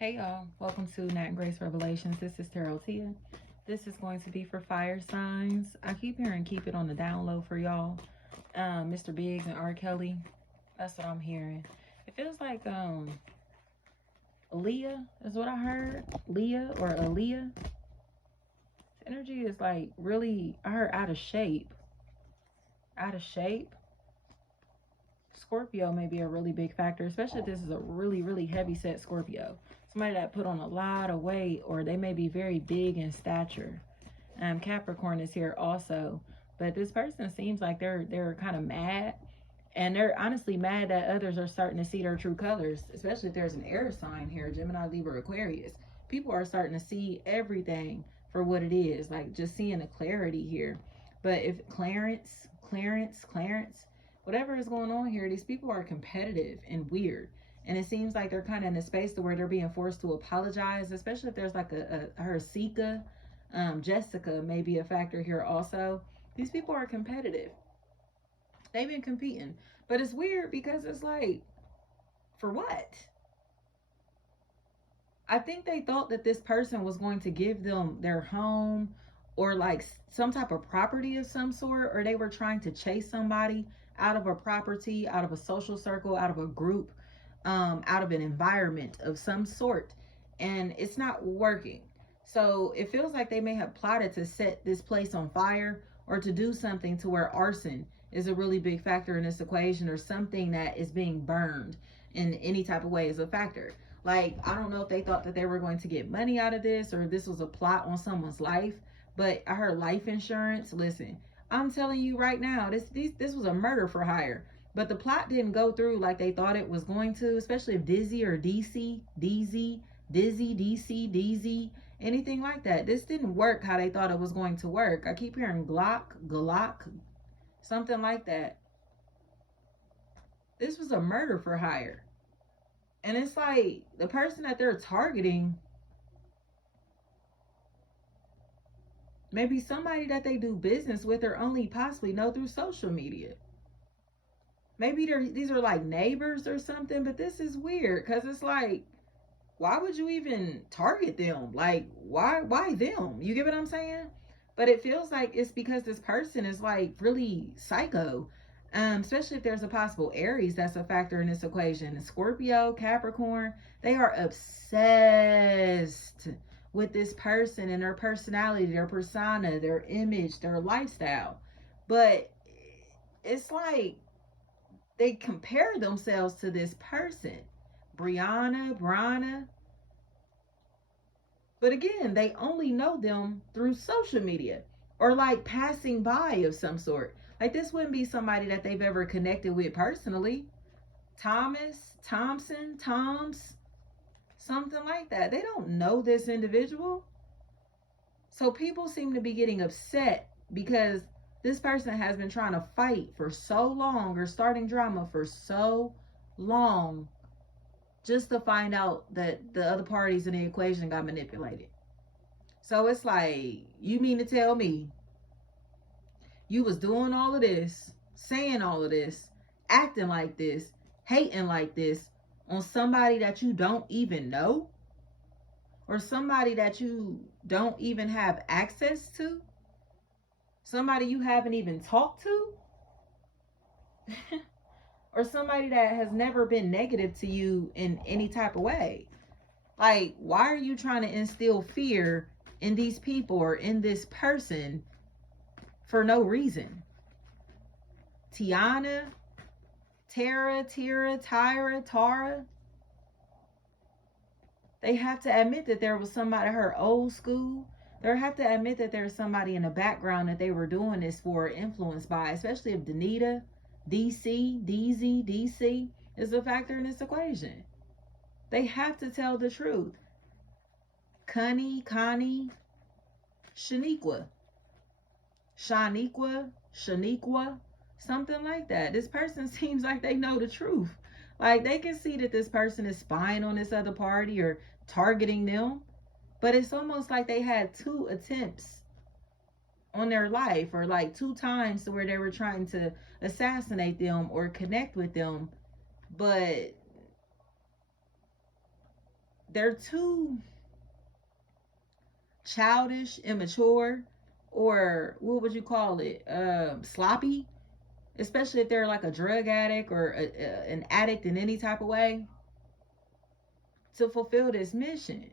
Hey y'all, welcome to Nat and Grace Revelations. This is Tarot Tia. This is going to be for fire signs. I keep hearing keep it on the down low for y'all. Mr. Biggs and R. Kelly. That's what I'm hearing. It feels like Aaliyah is what I heard. Leah or Aaliyah. Energy is like really, I heard out of shape. Out of shape. Scorpio may be a really big factor, especially if this is a really, really heavy set Scorpio. Somebody that put on a lot of weight, or they may be very big in stature. Capricorn is here also, but this person seems like they're kind of mad, and they're honestly mad that others are starting to see their true colors, especially if there's an air sign here, Gemini, Libra, Aquarius. People are starting to see everything for what it is, like just seeing the clarity here. But if Clarence, whatever is going on here, these people are competitive and weird. And it seems like they're kind of in a space to where they're being forced to apologize, especially if there's like her Sika, Jessica may be a factor here also. These people are competitive. They've been competing. But it's weird because it's like, for what? I think they thought that this person was going to give them their home or like some type of property of some sort, or they were trying to chase somebody out of a property, out of a social circle, out of a group, out of an environment of some sort, and it's not working. So it feels like they may have plotted to set this place on fire or to do something to where arson is a really big factor in this equation, or something that is being burned in any type of way is a factor. Like, I don't know if they thought that they were going to get money out of this, or if this was a plot on someone's life, but I heard life insurance. Listen, I'm telling you right now, this was a murder for hire. But the plot didn't go through like they thought it was going to, especially if Dizzy or DC, anything like that. This didn't work how they thought it was going to work. I keep hearing Glock, something like that. This was a murder for hire. And it's like the person that they're targeting, maybe somebody that they do business with or only possibly know through social media. Maybe these are like neighbors or something, but this is weird because it's like, why would you even target them? Like, why them? You get what I'm saying? But it feels like it's because this person is like really psycho. Especially if there's a possible Aries that's a factor in this equation. Scorpio, Capricorn, they are obsessed with this person and their personality, their persona, their image, their lifestyle. But it's like they compare themselves to this person. Brianna. But again, they only know them through social media or like passing by of some sort. Like, this wouldn't be somebody that they've ever connected with personally. Toms, something like that. They don't know this individual. So people seem to be getting upset because this person has been trying to fight for so long, or starting drama for so long, just to find out that the other parties in the equation got manipulated. So it's like, you mean to tell me you was doing all of this, saying all of this, acting like this, hating like this on somebody that you don't even know, or somebody that you don't even have access to, somebody you haven't even talked to, or somebody that has never been negative to you in any type of way. Like, why are you trying to instill fear in these people or in this person for no reason? Tiana, Tara, they have to admit that there was somebody, her old school. They have to admit that there's somebody in the background that they were doing this for, influenced by, especially if Danita, DC is a factor in this equation. They have to tell the truth. Connie, Shaniqua, something like that. This person seems like they know the truth. Like, they can see that this person is spying on this other party or targeting them, but it's almost like they had two attempts on their life, or like two times where they were trying to assassinate them or connect with them, but they're too childish, immature, or what would you call it? Sloppy, especially if they're like a drug addict or an addict in any type of way to fulfill this mission.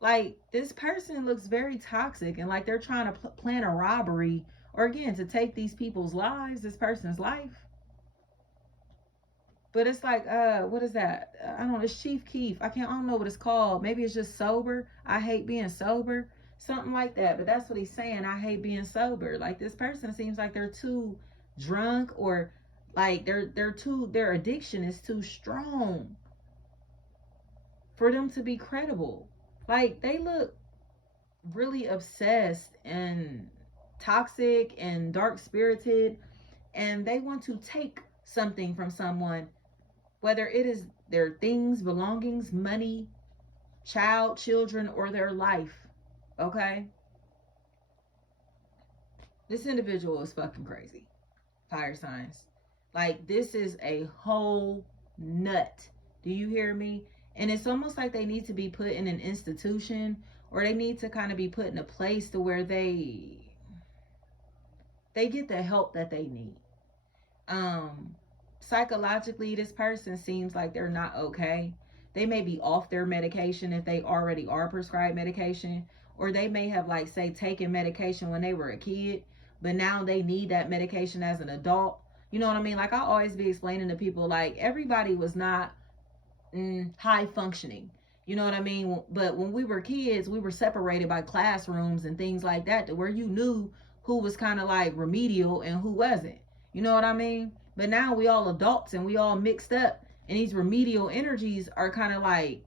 Like, this person looks very toxic and like they're trying to plan a robbery or again to take these people's lives, this person's life. But it's like, what is that? I don't know. It's Chief Keef. I don't know what it's called. Maybe it's just sober. I hate being sober. Something like that. But that's what he's saying. I hate being sober. Like, this person seems like they're too drunk, or like their addiction is too strong for them to be credible. Like, they look really obsessed and toxic and dark spirited, and they want to take something from someone, whether it is their things, belongings, money, children, or their life. Okay? This individual is fucking crazy. Fire signs. Like, this is a whole nut. Do you hear me? And it's almost like they need to be put in an institution, or they need to kind of be put in a place to where they get the help that they need. Psychologically, this person seems like they're not okay. They may be off their medication if they already are prescribed medication, or they may have, like, say, taken medication when they were a kid, but now they need that medication as an adult. You know what I mean? Like, I always be explaining to people, like, everybody was not high functioning. You know what I mean? But when we were kids, we were separated by classrooms and things like that, to where you knew who was kind of like remedial and who wasn't. You know what I mean? But now we all adults and we all mixed up, and these remedial energies are kind of like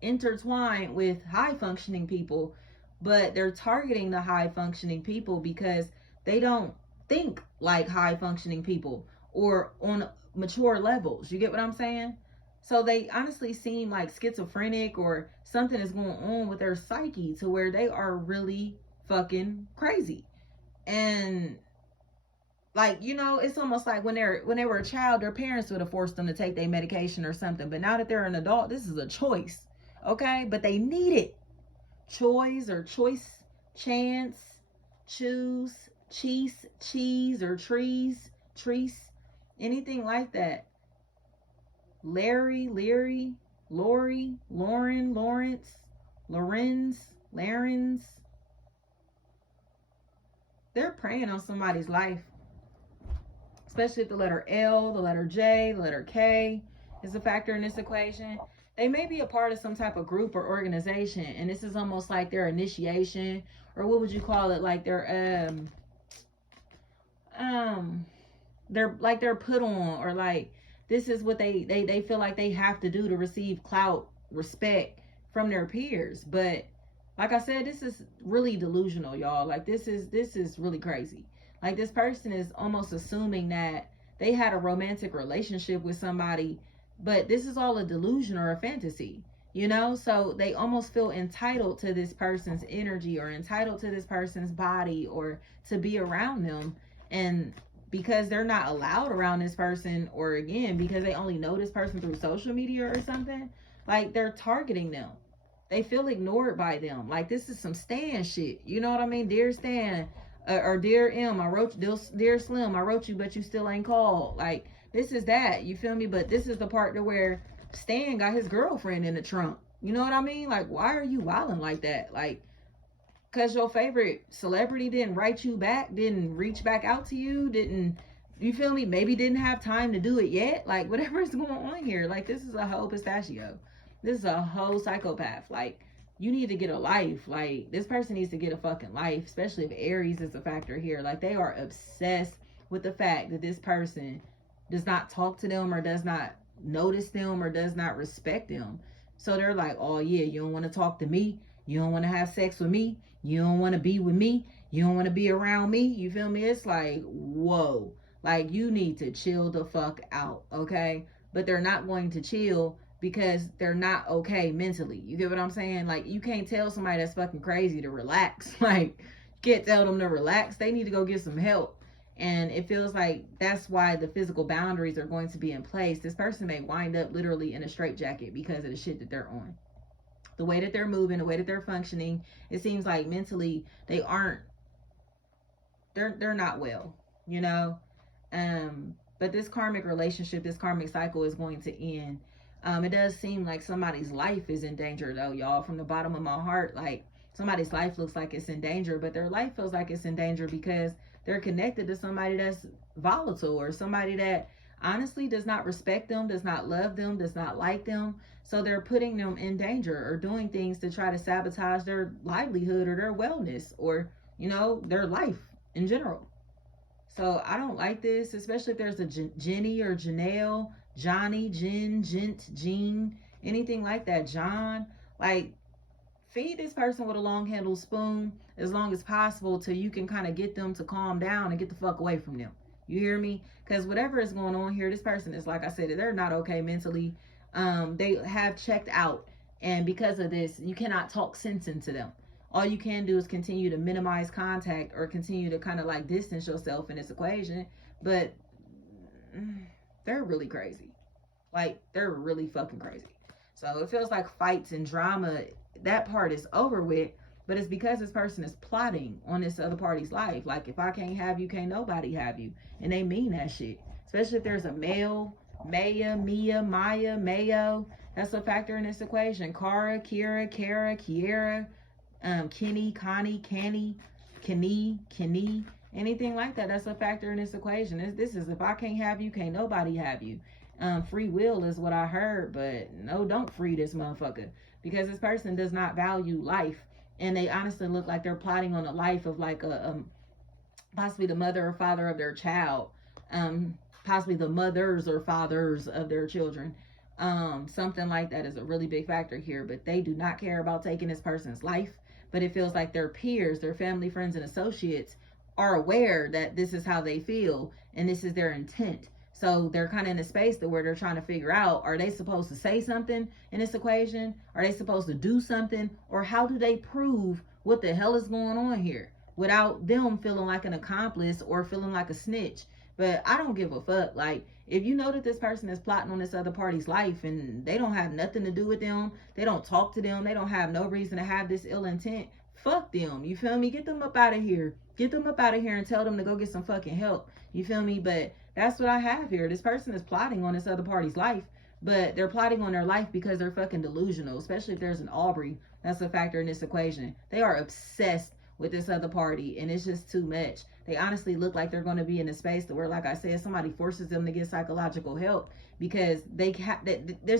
intertwined with high functioning people, but they're targeting the high functioning people because they don't think like high functioning people or on mature levels. You get what I'm saying? So they honestly seem like schizophrenic, or something is going on with their psyche to where they are really fucking crazy. And like, you know, it's almost like when they were a child, their parents would have forced them to take their medication or something. But now that they're an adult, this is a choice. Okay? But they need it. Choice, chance, choose, cheese, or trees, anything like that. Leary, Lori, Lauren, Lawrence, Larens. They're preying on somebody's life. Especially if the letter L, the letter J, the letter K is a factor in this equation. They may be a part of some type of group or organization, and this is almost like their initiation, or what would you call it? Like their they're put on, or like this is what they feel like they have to do to receive clout, respect from their peers. But like I said, this is really delusional, y'all. Like, this is really crazy. Like, this person is almost assuming that they had a romantic relationship with somebody, but this is all a delusion or a fantasy, you know? So they almost feel entitled to this person's energy, or entitled to this person's body, or to be around them. And because they're not allowed around this person, or again, because they only know this person through social media or something, like, they're targeting them. They feel ignored by them. Like, this is some Stan shit. You know what I mean? Dear Stan, or Dear M, I wrote, Dear Slim, I wrote you, but you still ain't called. Like, this is that. You feel me? But this is the part to where Stan got his girlfriend in the trunk. You know what I mean? Like, why are you wilding like that? Like, because your favorite celebrity didn't write you back, didn't reach back out to you, you feel me? Maybe didn't have time to do it yet. Like, whatever's going on here. Like, this is a whole pistachio. This is a whole psychopath. Like, you need to get a life. Like, this person needs to get a fucking life, especially if Aries is a factor here. Like, they are obsessed with the fact that this person does not talk to them, or does not notice them, or does not respect them. So they're like, oh yeah, you don't want to talk to me, you don't want to have sex with me, you don't want to be with me, you don't want to be around me. You feel me? It's like, whoa. Like, you need to chill the fuck out, okay? But they're not going to chill because they're not okay mentally. You get what I'm saying? Like, you can't tell somebody that's fucking crazy to relax. Like, you can't tell them to relax. They need to go get some help. And it feels like that's why the physical boundaries are going to be in place. This person may wind up literally in a straitjacket because of the shit that they're on. The way that they're moving, the way that they're functioning, it seems like mentally they aren't, they're not well, you know? But this karmic relationship, this karmic cycle is going to end. It does seem like somebody's life is in danger though, y'all. From the bottom of my heart, like somebody's life looks like it's in danger, but their life feels like it's in danger because they're connected to somebody that's volatile, or somebody that honestly does not respect them, does not love them, does not like them. So they're putting them in danger or doing things to try to sabotage their livelihood or their wellness, or, you know, their life in general. So I don't like this, especially if there's a Jenny or Janelle, Johnny, Jen, Gent, Jean, anything like that, John. Like, feed this person with a long handled spoon as long as possible till you can kind of get them to calm down and get the fuck away from them. You hear me? Because whatever is going on here, this person is, like I said, they're not okay mentally. They have checked out, and because of this, you cannot talk sense into them. All you can do is continue to minimize contact or continue to kind of like distance yourself in this equation. But they're really crazy. Like, they're really fucking crazy. So it feels like fights and drama, that part is over with, but it's because this person is plotting on this other party's life. Like, if I can't have you, can't nobody have you. And they mean that shit. Especially if there's a male, Maya, Mia, Maya, Mayo. That's a factor in this equation. Kara, Kira, Kara, Kiera, Kenny, Connie, Kenny, Kenny, anything like that. That's a factor in this equation. This is if I can't have you, can't nobody have you. Free will is what I heard, but no, don't free this motherfucker, because this person does not value life, and they honestly look like they're plotting on a life of like a possibly the mother or father of their child, possibly the mothers or fathers of their children. Something like that is a really big factor here, but they do not care about taking this person's life. But it feels like their peers, their family, friends, and associates are aware that this is how they feel and this is their intent. So they're kind of in a space that where they're trying to figure out, are they supposed to say something in this equation? Are they supposed to do something? Or how do they prove what the hell is going on here without them feeling like an accomplice or feeling like a snitch? But I don't give a fuck. Like, if you know that this person is plotting on this other party's life and they don't have nothing to do with them, they don't talk to them, they don't have no reason to have this ill intent, fuck them. You feel me? Get them up out of here. Get them up out of here and tell them to go get some fucking help. You feel me? But that's what I have here. This person is plotting on this other party's life, but they're plotting on their life because they're fucking delusional, especially if there's an Aubrey. That's a factor in this equation. They are obsessed with this other party, and it's just too much. They honestly look like they're going to be in a space to where, like I said, somebody forces them to get psychological help, because they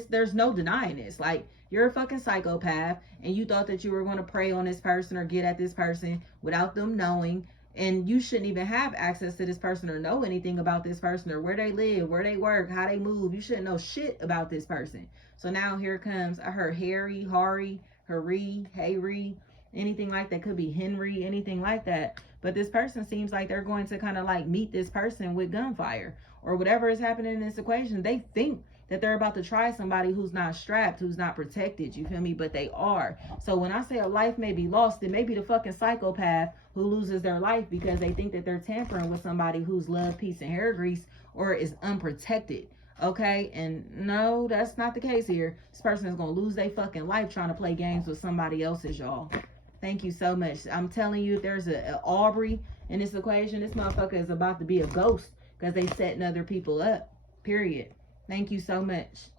there's no denying this. Like, you're a fucking psychopath, and you thought that you were going to prey on this person or get at this person without them knowing. And you shouldn't even have access to this person or know anything about this person or where they live, where they work, how they move. You shouldn't know shit about this person. So now here comes, I heard Harry, Hari, Hayri, anything like that. Could be Henry, anything like that. But this person seems like they're going to kind of like meet this person with gunfire or whatever is happening in this equation. They think that they're about to try somebody who's not strapped, who's not protected, you feel me? But they are. So when I say a life may be lost, it may be the fucking psychopath who loses their life because they think that they're tampering with somebody who's love, peace, and hair grease or is unprotected. Okay? And no, that's not the case here. This person is going to lose their fucking life trying to play games with somebody else's, y'all. Thank you so much. I'm telling you, if there's an Aubrey in this equation, this motherfucker is about to be a ghost because they setting other people up. Period. Thank you so much.